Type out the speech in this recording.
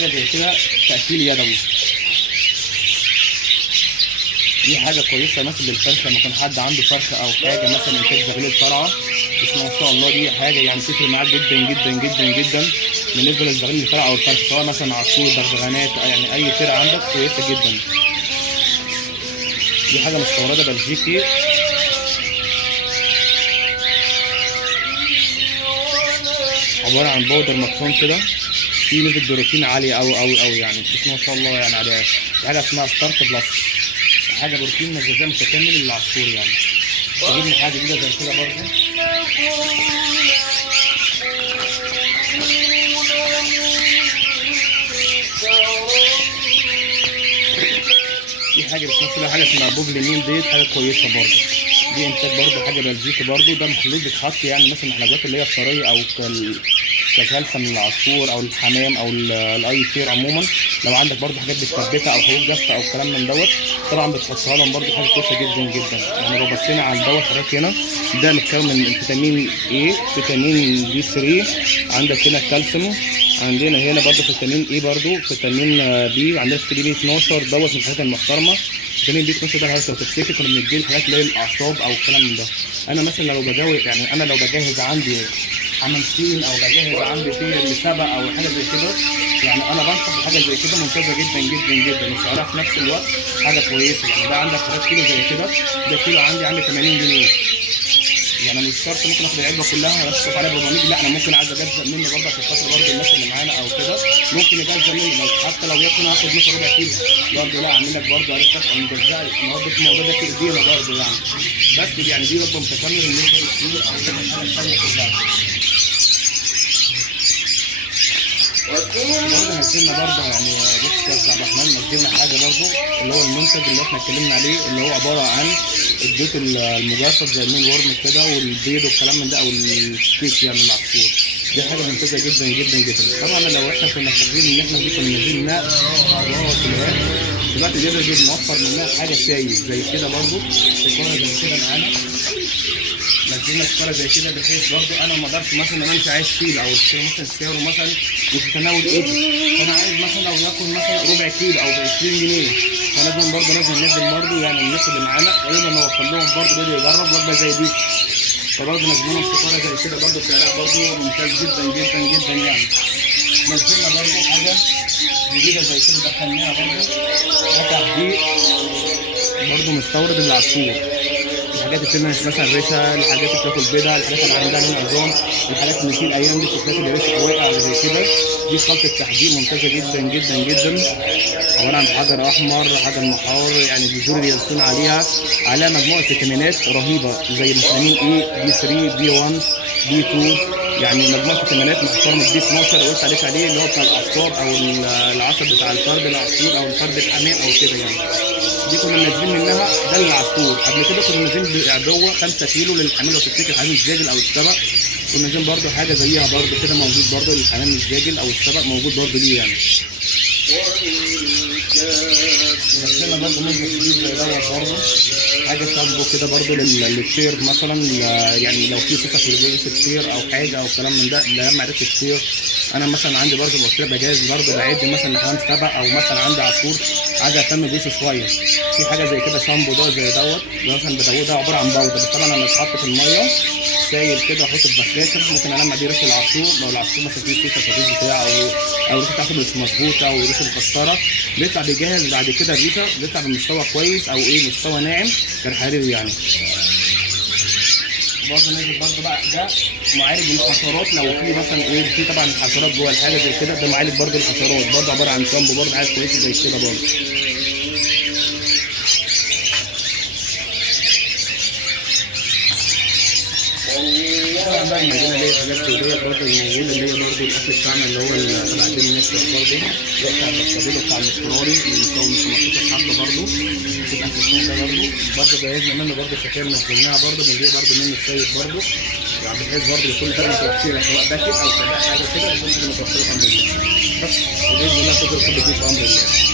حاجه زي كده تقفيل يدوي. دي حاجه كويسه مثلا للفرخه لما يكون حد عنده فرخه او حاجه مثلا انتاج زغلول طالعه، بسم الله ما شاء الله. دي حاجه يعني تفرق معاك جدا جدا جدا جدا بالنسبه للزغلول اللي طالعه او الفرخه، سواء مثلا عصفور بغبغانات يعني اي فرقه عندك كويسه جدا. دي حاجه مستورده بلجيكي، عباره عن بودر مطحون كده، في نسبه بروتين عاليه أوي أوي أوي يعني، بسم الله ما شاء الله يعني عليها. دي حاجه اسمها ستارت بلس، حاجه بروتين غذائي متكامل للعصفور يعني. تجيب لي حاجه جديده زي كده برضه. دي حاجه بسم الله حاجه اسمها بوفلينين، ديت حاجه كويسه برضه. دي انتاج برضه حاجه بلجيكي برضه، ده مخلوط بيتحط يعني مثلا الحلويات اللي هي الطريه او كجلسه من العصفور او الحمام او الاي طير عموما. لو عندك برضه حاجات بتثبتها او حبوب جافه او كلام من دوت طبعا بتحطها لهم برضه، حاجه كويسه جدا جدا يعني. لو بصينا على الدواء حضرتك هنا ده متكون من فيتامين اي، فيتامين بي 3، عندك هنا الكالسيوم، عندنا هنا برضه فيتامين اي، برضه فيتامين بي، عندنا فيتامين بي 12 دوت من الحاجات المحترمه. فيتامين بي 12 ده لو تفتكر كنا بنديه الحاجات اللي هي الاعصاب او الكلام من ده. انا مثلا لو بجهز يعني انا لو بجهز عندي حمامتين او بجهز عندي طير لسبق او حاجه زي كده، يعني انا بنصح بحاجه زي كده ممتازه جدا جدا جدا، وسعرها في نفس الوقت حاجه كويسه يعني. ده عندك 3 كيلو زي كده، ده كيلو عندي 80 جنيه يعني. مش شرط ممكن اخد العلبه كلها بس عليها 400، لا انا ممكن عايز اجزأ مني برضه عشان خاطر برضه الناس اللي معانا او كده ممكن يجزأ مني، حتى لو يكون هاخد مثلا ربع كيلو برضه، لا اعمل لك برضه عرفت او مجزأ لي انا برضه في الموضوع ده في ايدينا برضه يعني. بس يعني دي وجبه متكامله بالنسبه للطيور او الحاجه الثانيه كلها. برضه نزلنا برضه يعني بص يا استاذ عبد الرحمن، نزلنا حاجه برضه اللي هو المنتج اللي احنا اتكلمنا عليه اللي هو عباره عن البيض المجفف زي الميل ورم كده والبيض والكلام من ده او الكيك يعني العصفور. دي حاجه ممتازه جدا جدا جدا. طبعا لو احنا كنا فاكرين ان احنا دي كنا نازلين ماء او كيلوهات، دلوقتي نقدر نوفر منها حاجه سايل زي كده برضه، شكاره زي كده معانا. نزلنا شكاره زي كده بحيث برضه انا ما اقدرش مثلا انا مش عايز كيلو او مثلا سعره مثلا مش في تناول ايدي، فانا عايز مثلا لو ياكل مثلا ربع كيلو او ب 20 جنيه، فلازم برضه لازم ننزل برضه يعني الناس اللي معانا قلنا نوفر لهم برضه بدل يجرب وجبه زي دي. فبرضه نزلنا شكاره زي كده برضه سعرها برضه ممتاز جدا جدا جدا يعني. نزلنا برضه حاجه جديده زي كده دخلناها برضه، ده تحديد برضه مستورد للعصفور. الحاجات اللي مش مثلا ريشه، الحاجات اللي بتاكل بيضه، الحاجات اللي عندها لون عظام، الحاجات اللي في الايام دي الشوكولات اللي ريشه واقع زي كده، دي خلطه تحديد ممتازه جدا جدا جدا. عباره عن حجر احمر، حجر محار يعني الجذور اللي يرسون عليها مجموعه فيتامينات رهيبه زي فيتامين اي، بي 3، بي 1، بي 2، يعني مجموعه فيتامينات محترمه. بي 12 قلت عليك عليه اللي هو بتاع الاعصاب او العصب بتاع الفرد العصفور او الفرد الحمام او كده يعني. دي كنا نازلين منها ده للعصفور. قبل كده كنا نازلين بعبوه 5 كيلو للحمام، لو تفتكر الحمام الزاجل او السبق كنا نازلين برضه حاجه زيها برضه كده موجود برضه للحمام الزاجل او السبق موجود برضه ليه يعني. نزلنا برضه منتج جديد زي دوت برضه حاجه شامبو كده برضه للطير مثلا، يعني لو في صفه في لبس الطير او حاجه او كلام من ده لما عرفت الطير. انا مثلا عندي برضه بوصله بجهز برضه بعد مثلا لحمام سبق او مثلا عندي عصفور عايز اهتم بيه شويه، في حاجه زي كده شامبو ده زي دوت مثلا بدوت، ده عباره عن بودر بس طبعا لما يتحط في الميه سايل كده واحط في بخاخر ممكن المع بيه ريش العصفور. لو العصفور مثلا فيه صوصه في الريش بتاعه او الريشه بتاعته مش مظبوطه او الريشه مكسره بيطلع بيجهز بعد كده الريشه بيطلع بمستوى كويس او مستوى ناعم كالحرير يعني. برضه نازل برضه بقى ده معالج الحشرات لو في مثلا في طبعا الحشرات جوه الحاجه زي كده، ده معالج برضه الحشرات برضه عباره عن شامبو برضه حاجه كويسه زي كده برضه. طبعا بقى المدينه اللي هي الحاجات دي برضه الموجوده اللي هي برضه الاكل بتاعنا اللي هو تبع الدين النسر برضه اللي هو بتاع البطاريه بتاع الاستراري اللي مكون من 15 حبه برضه الاكل بتاعنا ده برضه جهزنا منه برضه الشكاير نزلناها برضه بنجيب برضه منه السيد برضه يعني بحيث برضه يكون حاجه متوفره سواء باكت او سواء حاجه كده يكون حاجه متوفره في امر الله بس وباذن الله تقدر كل دي في امر الله.